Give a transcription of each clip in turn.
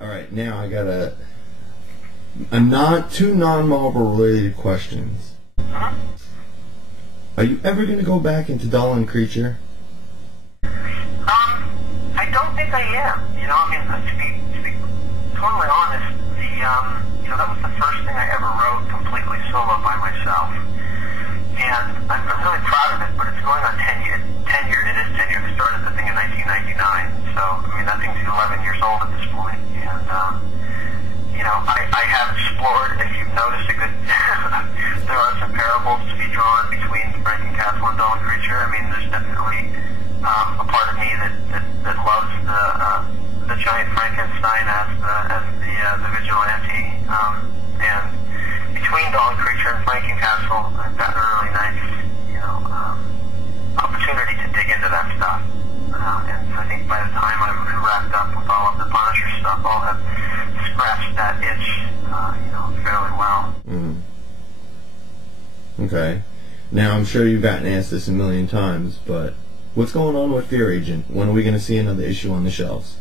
Alright, now I got two non-Marvel related questions. Are you ever going to go back into Doll and Creature? I don't think I am. You know, I mean, to be totally honest, that was the first thing I ever wrote completely solo by myself. And I'm really proud of it, but it's going on 10 years. It is 10 years. I started the thing in 1999. So, I mean, that thing's 11 years old at this point. And, I have explored, if you've noticed, there are some parables to be drawn between Franken Castle and Doll and Creature. I mean, there's definitely a part of me that loves the giant Frankenstein as the vigilante. And between Doll and Creature and Franken Castle, I've gotten a really nice, opportunity to dig into that stuff. And I think by the time I'm wrapped up with all of the Punisher stuff, I'll have scratched that itch, fairly well. Okay. Now, I'm sure you've gotten asked this a million times, but what's going on with Fear Agent? When are we going to see another issue on the shelves?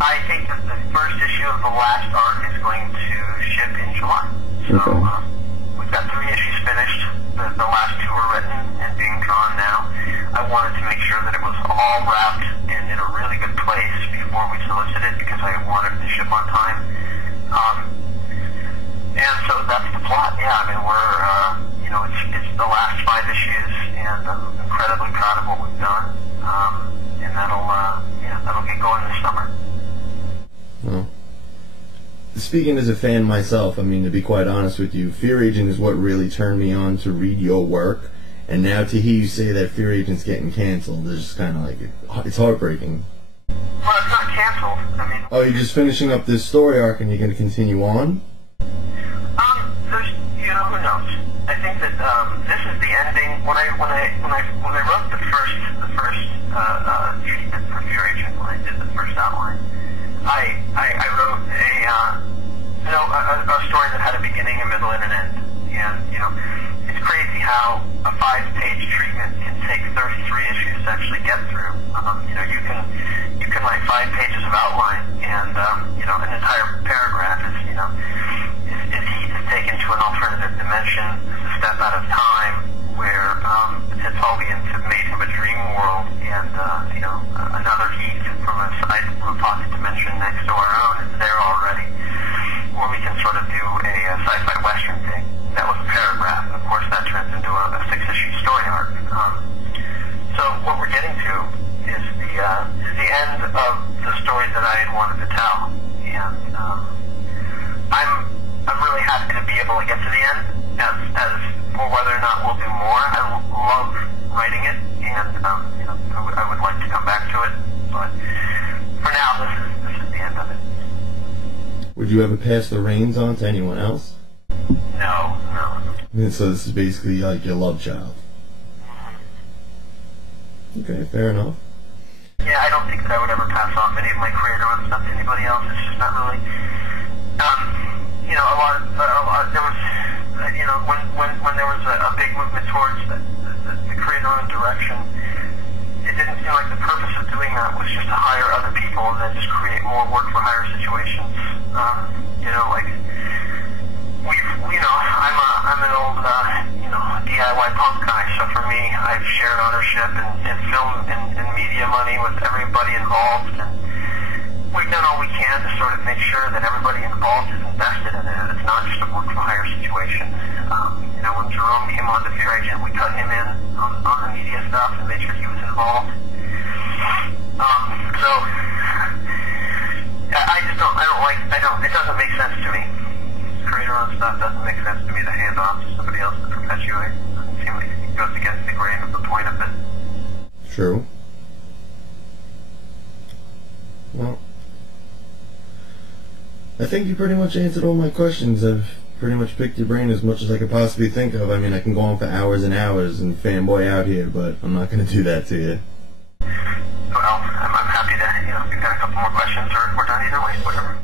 I think that the first issue of the last arc is going to ship in July. So, we've got 3 issues finished. The last 2 are written and being drawn now. I wanted to make sure that it was all wrapped and in a really good place before we solicited, because I wanted it to ship on time. And so that's the plot. Yeah, I mean, we're, it's the last 5 issues, and I'm incredibly proud of what we've done. And that'll get going this summer. Well, speaking as a fan myself, I mean, to be quite honest with you, Fear Agent is what really turned me on to read your work. And now to hear you say that Fear Agent's getting canceled, it's just kind of like, it's heartbreaking. Well, it's not canceled. I mean... Oh, you're just finishing up this story arc and you're going to continue on? Who knows? I think that this is the ending. When I wrote the first treatment for Fear Agent, when I did the first outline, I wrote a story that had a beginning, a middle, and an end. And it's crazy how a 5-page treatment can take 33 issues to actually get through. You can write 5 pages of outline, and an entire paragraph is taken to an alternative dimension, a step out of time, where it's all into made from a dream world, and another heat from a pocket dimension next to our own is there already, where we can sort of do a sci-fi western thing. That was a paragraph, and of course that turns into a 6-issue story arc. So what we're getting to is the end of the story that I had wanted to tell, and I'm really happy to be able to get to the end. As for whether or not we'll do more, I love writing it, and I would like to come back to it. But for now, this is the end of it. Would you ever pass the reins on to anyone else? No. And so this is basically like your love child. Okay, fair enough. Yeah, I don't think that I would ever pass off any of my creator own stuff to anybody else. It's just not really. There was, when there was a big movement towards the creator-owned direction, it didn't seem like the purpose of doing that was just to hire other people and then just create more work-for-hire situations. I'm an old, DIY punk guy, so for me, I've shared ownership in film and media money with everybody involved, and we've done all we can to sort of make sure that everybody involved is invested in it. It's not just a work-for-hire situation. When Jerome came on to Fear Agent, we cut him in on the media stuff and made sure he was involved. It doesn't make sense to me. Creator-owned stuff doesn't make sense to me to hand off to somebody else to perpetuate. It doesn't seem like it goes against the grain of the point of it. True. Well, I think you pretty much answered all my questions. I've pretty much picked your brain as much as I could possibly think of. I mean, I can go on for hours and hours and fanboy out here, but I'm not going to do that to you. Well, I'm happy to, if you've got a couple more questions, or we're done either way, whatever.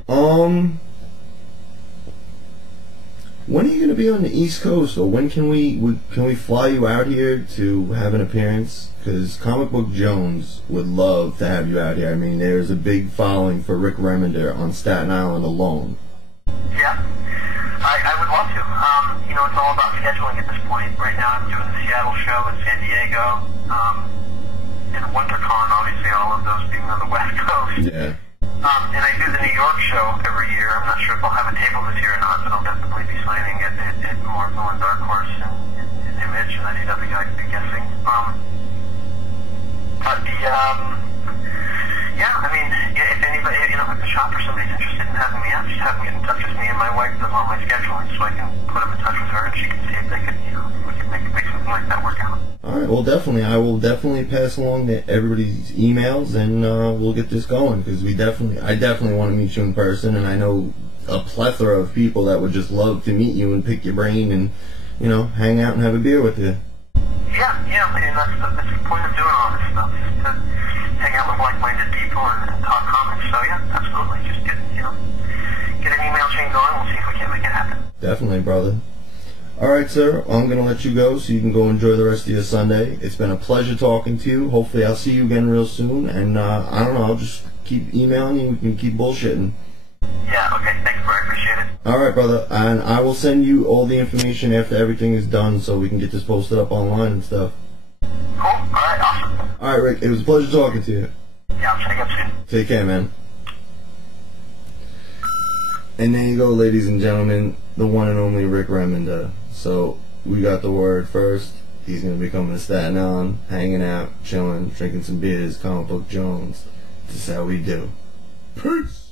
When are you going to be on the East Coast, or when can we fly you out here to have an appearance? Because Comic Book Jones would love to have you out here. I mean, there's a big following for Rick Remender on Staten Island alone. Yeah, I would love to. You know, it's all about scheduling at this point. Right now I'm doing the Seattle show in San Diego, and WonderCon, obviously, all of those being on the West Coast. Yeah. And I do the New York show every year. I'm not sure if I'll have a table this year or not, but I'll definitely be signing at Marvel and Dark Horse and Image and IDW, I'd be guessing. Yeah, I mean, if anybody, you know, if the shop or somebody's interested in having me out, just have them get in touch with me, and my wife does all my scheduling, so I can put them in touch with her, and she can see if they could, you know, we can make something like that work out. Alright, well, definitely. I will definitely pass along everybody's emails, and we'll get this going, because I definitely want to meet you in person, and I know a plethora of people that would just love to meet you and pick your brain and, you know, hang out and have a beer with you. Yeah, I mean, that's the point of doing all this stuff, is to hang out with like-minded people and talk comics. So yeah, absolutely. Just get an email chain going. We'll see if we can make it happen. Definitely, brother. Alright, sir. I'm going to let you go so you can go enjoy the rest of your Sunday. It's been a pleasure talking to you. Hopefully I'll see you again real soon. And I don't know, I'll just keep emailing you and we can keep bullshitting. Yeah, okay. Thanks, bro. I appreciate it. Alright, brother. And I will send you all the information after everything is done so we can get this posted up online and stuff. Cool. Alright, awesome. Alright, Rick. It was a pleasure talking to you. Yeah, I'll check up soon. Take care, man. And there you go, ladies and gentlemen, the one and only Rick Remender. So, we got the word first. He's going to be coming to Staten Island, hanging out, chilling, drinking some beers, Comic Book Jones. This is how we do. Peace!